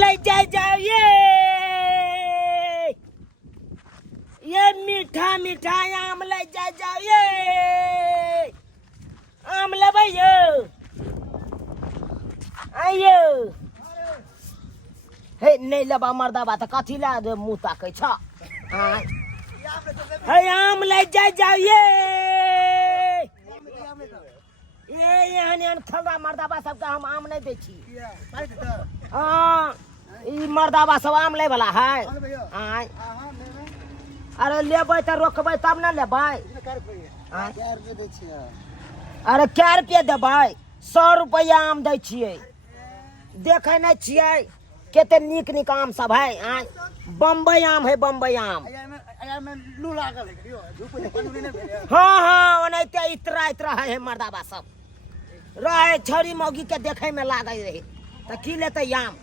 ले जाओ ये मीठा मीठा आम ले जाओ ये आम ले भैया आइयो हे नहीं लेबा मर्दा बात कथी ला मुँह ताकै छ हे आम ले जाओ ये यहाँ खलवा मर्दाबा सबके हम आम नहीं दै छी हाँ ई मर्दाबा सब आम ले वाला है अरे लेबै तो रोकबै तब न लेबै अरे क्या रुपये देबै 100 रुपया आम दै छियै देखे नहीं छियै कते नीक नीक आम सब है बम्बई आम है बम्बई आम हाँ हाँ ओनाहिते इतरा इतरा है मर्दाबा सब रहे छोरी मौगी के देखे में लागे रहे तो की लेते आम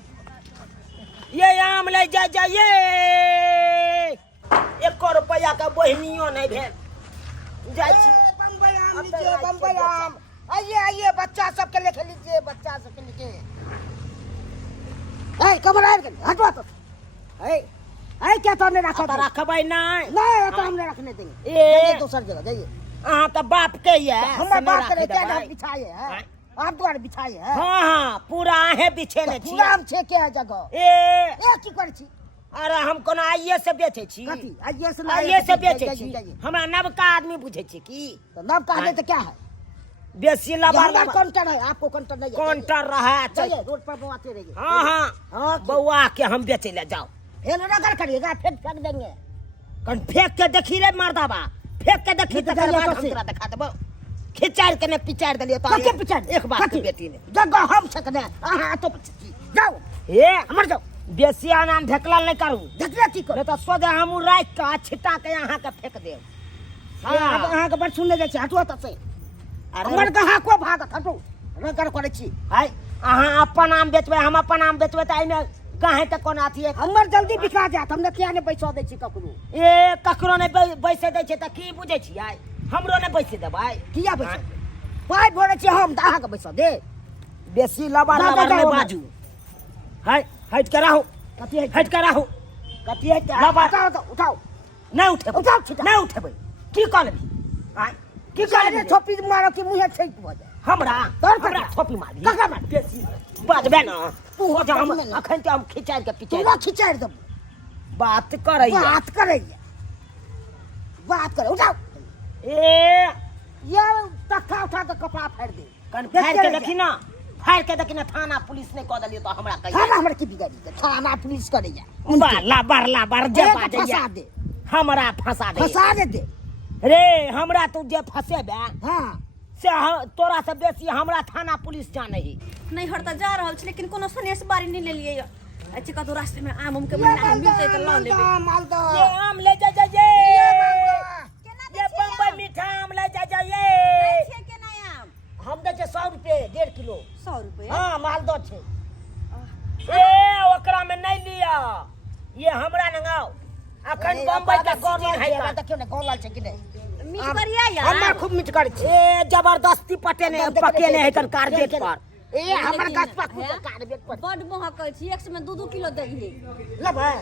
ये आम ले जाइए 1 रुपया का बहनियो नहीं भेल बम्बई आम आइए आइए बच्चा सबके लेके लीजिए बच्चा सबके लेके कमर हटवा तो क्या तो हमने रखा रखबै नहीं तो हमने रखने देंगे दूसर जगह जाइए हाँ तो बाप के ही है हमारे बाप के क्या बिछाए है आप द्वारा बिछाए है हाँ हाँ पूरा आहे बिछेले छी पूरा हम छे के है जगह ए की कर छी अरे हम कोना आइए से बेचे छी कथी आइए से बेचे छी हमरा नवका आदमी बुझे छी की तो नवका आदमी तो क्या है बेसी लबार काउंटर है आपको काउंटर नहीं काउंटर रहा है चलिए रोड पर बवाते रहिए हाँ हाँ बउआ के हम बेचे ले जाओ फेर नगर करिएगा फेंक देंगे कौन फेंक के देखी रे मर्दाबा फेंक के देखी तो हमरा दिखा देबो खिचार के ने पिचार दलियो तो के पिचार एक बार के बेटी ने जगह हम सकने आहा तो जाओ ए हमर जाओ बेसी आनाम ढकला नहीं करू ढकला की करे तो सोदे हम राख के छिटा के यहां के फेंक देब हां अहां के बड़ सुनने जाय छी हटवा त से हमर कहा को भागत हटो नगर करे छी हाय अहां अपन आम बेचबे हम अपन आम बेचबे त एमे काहे त कोन आथी है हमर जल्दी बिका जात हमने किया ने पैसा दै छी ककरो ए ककरो ने पैसे दै छै त की बुझै छी आय हमरो ने पैसे देबै किया पैसे पाइ भरे छी हम त अहां के पैसा दे बेसी लबार नहीं बाजू हाय हट के रहो कथी हट के रहो कथी है लबार उठाओ नहीं उठे नहीं उठेबै की करबी आय की करे छोपी मारो कि मुंह छेक भ जाय हमरा तोरा छोपी मारी कका मार बेसी बाजबे ना तू हो जा हम अखन के हम खिचार के पीछे पूरा खिचार दब बात करे उठाओ ए ये तखा उठा के कपड़ा फाड़ दे कन फाड़ के देखी ना थाना पुलिस ने कह दलियो तो हमरा कहि थाना हमरा की बिगाड़ी थाना पुलिस करे जा बारला बार जे बाजे हमरा फंसा दे रे हमरा तू जे फसेबे हां से तोरा से बेसी हमरा थाना पुलिस जाने ही नहीं हरता जा रहल छी लेकिन कोनो सनेस बारी नहीं ले लिए अच्छे का तो रास्ते में आम के महीना मिलते त ल लेबे ये आम ले जा ये बम्बई मीठा आम ले जा ये छे केना आम हम दे 100 रुपए 1.5 किलो 100 रुपए हां मालदह छे ए ओकरा में नहीं लिया ये हमरा नंगाओ अखन बम्बई का गवर्नमेंट है देखियो ने गोलाल छे कि नहीं मीठ करिया यार हमरा खूब मीठ कर छे ए जबरदस्ती पटेने पकेने है कर कार्बेट पर ए हमर गाछ पर कार्बेट पर बड मोह कहै छी 100 में 2 किलो दही लेबै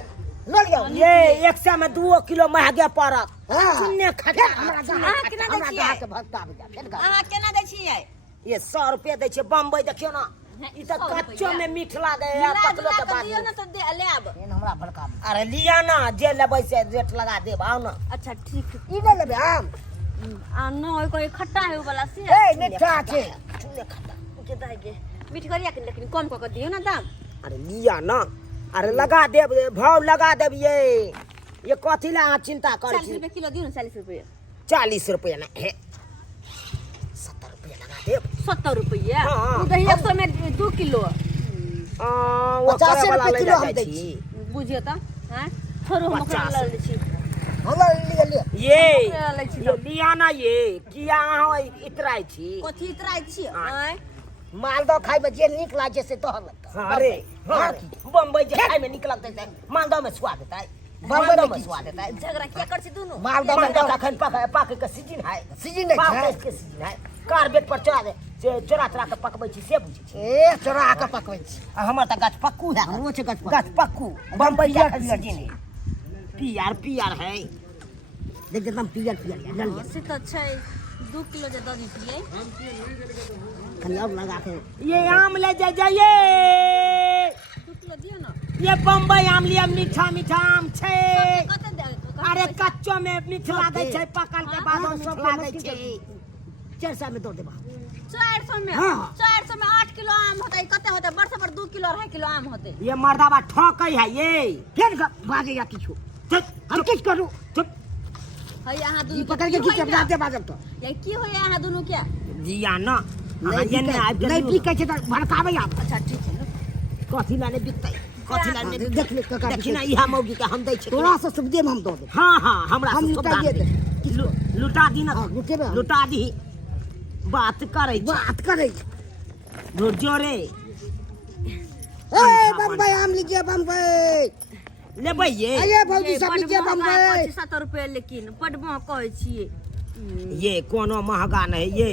ल लियो ये 100 में 2 किलो महंगे पड़त सुन्ने खटा हमरा केना दै छियै के भक्ता बजा फेर अहाँ केना दै छियै ये 100 रुपया दै छै बम्बई देखियो ना ई त कच्चो में मीठ लागे है पकलो के बाद दियो ना तो दे लेब एन हमरा भड़का अरे लिया ना जे लेबै से रेट लगा देब आओ ना अच्छा ठीक ई नहीं लेबै आम आ न कोई खट्टा है वाला से ए मीठा छै सुन्ने खट्टा के दाई के मीठ करिया के लेकिन कम क के दियो ना दाम अरे लिया ना अरे लगा देब भाव लगा देब ये कथी ला आप चिंता कर 40 रुपए किलो दियो ना 40 रुपए 40 रुपया ना है 70 रुपया लगा देब 70 रुपया हाँ। उ दही 100 में 2 किलो 50 रुपया किलो हम दै छी बुझियो त हां थोरो हम ओकरा ल लै छी हमरा ले ये लै छी लिया ना ये किया अहाँ इतराय छी कथी इतराय छी आय मालदह खाय में जे नीक लागे से तो अरे बम्बई जे खाय में नीक लगते मालदह में स्वाद देता है बम्बई में स्वाद देता है झगड़ा क्या कर छी दोनों मालदह में अखन पाके के सीजन है के सीजन है कार्बेट पर चढ़ा दे से चोरा चोरा के पकबै छी से बुझै छी ए चोरा के पकबै छी आ हमर त गाछ पक्कू है हमरो छै गाछ गाछ पक्कू बम्बई जा के जीने पियर है देख एकदम पियर पियर ले से तो छै 2 किलो जे दऽ दीजिए कनी और लगा के ये आम ले जाइए 2 किलो दियो ना ये बम्बई आम लिया मीठा मीठा आम छे कते दे अरे कच्चो में मीठ लागे छै पकल के बाद मीठ लागे छै 400 में तोड़ देबा 400 में हाँ। 400 में 8 किलो आम होता है कते होता है बरसा पर 2 किलो 2.5 किलो आम होते ये मर्दाबा ठोकै है ये फिर भागे या किछु हम किछ करू चुप है यहाँ ई दोनों पकड़ के खींच अपना दे बाजब तो ये की होय यहाँ दोनों क्या जिया न ये ने आबि नहीं गेल बिकै छै त भड़काबै आप अच्छा ठीक है ना कथी लाने बिकतै कथी लाने देख ले कका देखी ना इहा मौगी के हम दै छै तोरा से सुविधे में हम दो दे हाँ हाँ हमरा हम से लुटा सुविधा दे नहीं। लुटा दी ना हां लुटेबे लुटा दी बात करे छै बात करे जोरे ए बम्बई आम लीजिए बम्बई लेबै ये आइए भौजी सब लीजिए बम्बई 7 रुपए लेकिन पडबो कहै छियै ये कोनो महंगा नहीं ये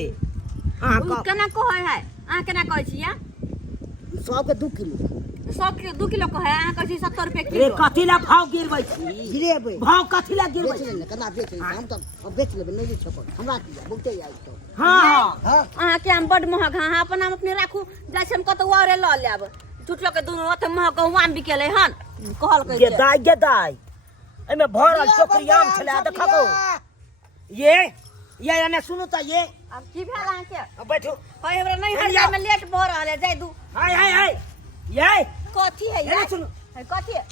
अहाँ उ केना कहै है अहाँ केना कहै छियै 100 के 2 किलो 100 किलो 2 किलो कहै अहाँ कहै छी 70 रुपए रे किलो कथी ला भाव गिरबै छी गिरेबै भाव कथी ला गिरबै बेच ले केना बेच ले हम तो बेच लेबै नहीं छको हमरा की बहुते आई तो हाँ हाँ हां अहाँ के आम बड महग अहाँ अपन आम अपने राखू जाइ छै हम कतौ औरे ल लेब टूटलो के दुनू ओते महग आम बिकेले हन कहल कहै छै गेदाई एमे भरल टोकरी आम छले देखो ये एने सुनू त ये अब की भेल अहाँ के अब बैठू होय हमरा नहीं हर जाय में लेट भ रहल है जाय दू हाय हाय हाय ये कथी है एने सुनू है कथी है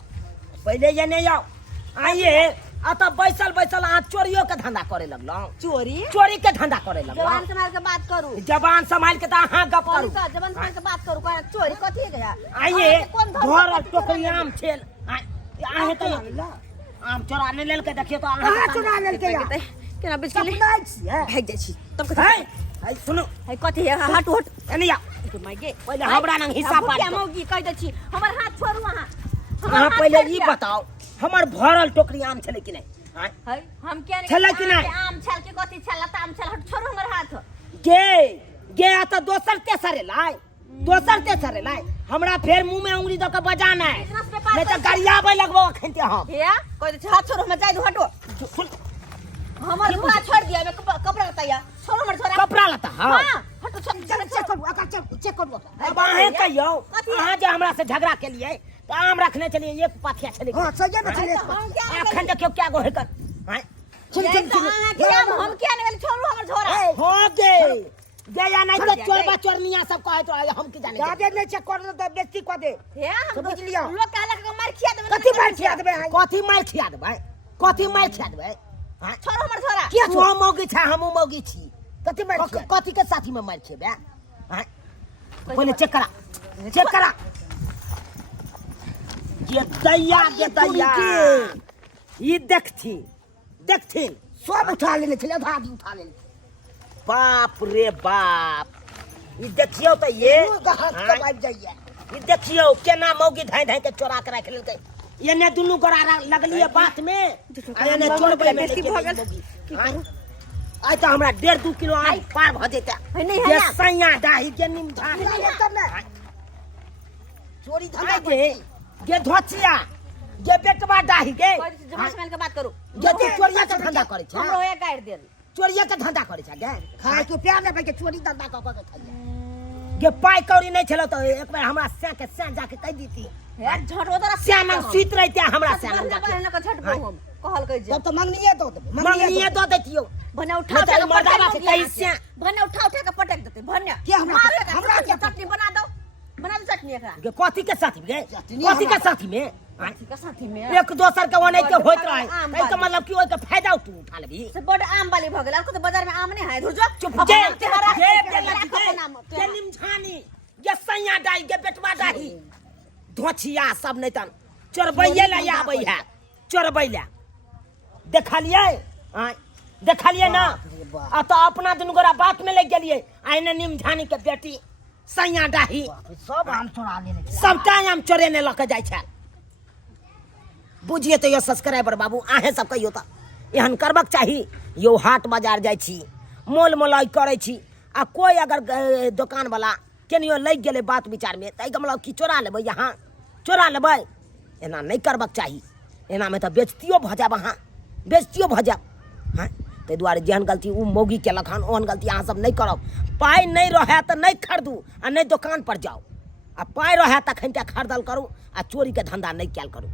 पहले ये नहीं आओ आइए आ तब बैसल बैसल अहाँ चोरियों के धंधा करे लगलौ चोरी चोरी के धंधा करे लगलौ जवान संभाल के बात करू जबान संभाल के त अहाँ गप करू करू का जवान संभाल के बात करू कहे चोरी कथी है गया आइए भरल टोकरी आम छेल आहे त आम चोराने लेल के देखियो त कहां चुरा लेल के या केना बेच के ले सपना छियै भाग जाइ छी तब है है सुनो है कथी है हट हट एने आ मागे पहले हमरा नंग हिस्सा पाट क्या मौगी कह दै छी हमर हाथ छोड़ू अहाँ अहाँ पहले ई बताओ हमर भरल टोकरी आम छले कि नहीं है हम क्या छलै कि नहीं? आम छल के कथी छल लता आम छल हट छोड़ू हमर हाथ गे आ त दोसर तेसर लाय हमरा फेर मुंह में उंगली द के बजाना है नहीं त गरियाबै लगबो अखन ते हम हे कह दै छी हाथ छोड़ू हम जाय दू हटो हमर झोरा छोड़ दिया मैं कपड़ा लताया छोड़ू हमर झोरा कपड़ा लता हां हां हटो छोड़ चेक करू अका चेक करू अब अहाँ कहियो अहाँ जे हमरा से झगड़ा के लिए त आम रखने चलिए एक पाथिया छले हां सही में चले अखन देखियो क्या गो है कर हैं हम क्या नहीं छोड़ू हमर झोरा हो गे या नहीं तो चोरबा चोरनिया सब कहत रहे हम की जाने जादे नहीं चेक कर दे बेइज्जती कर दे हे समझ लिया लोग कहला के मार खिया देबे कथी मार खिया देबे कथी मार खिया देबै हैं छोड़ो हमर झोरा किया तू मौगी छ हम मौगी छी कथी मार खिया कथी के साथी में मार खेबे हैं पहले चेक करा ये दैया ई देखथी सब उठा लेले छले आधा आधी उठा लेले बाप रे बाप ई देखियो त ये हाथ कमाई जाइए ई देखियो केना मौगी धाय के चोरा के राख लेलकै ये ने दुनू गोरा लगलिए बात में आ ये ने चोरबै में बेसी भ गेल की करू आइ त हमरा 1.5-2 किलो आम पार भ जेता नहीं ये है सैया डाही के निम धान चोरी धंधा धंधा गे धोचिया गे बेटवा डाही गे जमा संभाल के बात करू गे तू चोरिया के धंधा करे छ हमरो ये गाड़ देल चोरिया के धंधा करे छ गे खाए के प्यार ने भाई के चोरी धंधा क के खाइए गे पाई कौड़ी नहीं छलो त एक बार हमरा से जाके कह दीती यार झटो तोरा श्याम सुत रहते हमरा से बंदा बहन का झट हम कहल कह जे तब तो मंगनिए दो दे मंगनिए दो देतियो भने उठा उठा के मर्दाना पटक से कहीं से भने उठा के पटक देते भने के हमरा के चटनी बना दो चटनी एकरा गे कथी के साथी गे कथी के साथी में कथी के साथी में एक दोसर के ओने के होइत रहे तै के मतलब कि ओइ के फायदा उठा लेबी से बड़ आम वाली भ गेल को तो बाजार में आम नहीं है धुर जो चुप गे निमझानी गे सैया डाई गे बेटवा डाई धोछिया सब नहीं तन चोरबैये ला आबै है चोरबैले देखलिए ना आ तो अपना दुनू गोरा बात में लग गेलिए आइने निमझानी के बेटी सैया डाही सब आम चोरा लेले सबटा आम चोरेने लऽ के जाइ छै बुझिए तो यो सब्सक्राइबर बाबू अहें सब कहियो त एहन करबक चाही यो हाट बाजार जाइ छी मोल मोलाई करै छी आ कोई अगर दुकान वाला केनियो लग गेले बात विचार में त गमला की चोरा लेबै यहाँ चोरा लेबै एना नहीं करबाक चाही एना में तो बेइज्जतियो भ जाब अहाँ बेइज्जतियो भ जाब हाँ ताहि दुआरे जेहन गलती उ मौगी केलक हन ओहन गलती अहाँ सब नहीं करब पाई नहीं रहे तो नहीं खरीदू आ नहीं दुकान पर जाओ आ पाई रहे तखन खरीदल करू आ चोरी के धंधा नहीं कैल करू।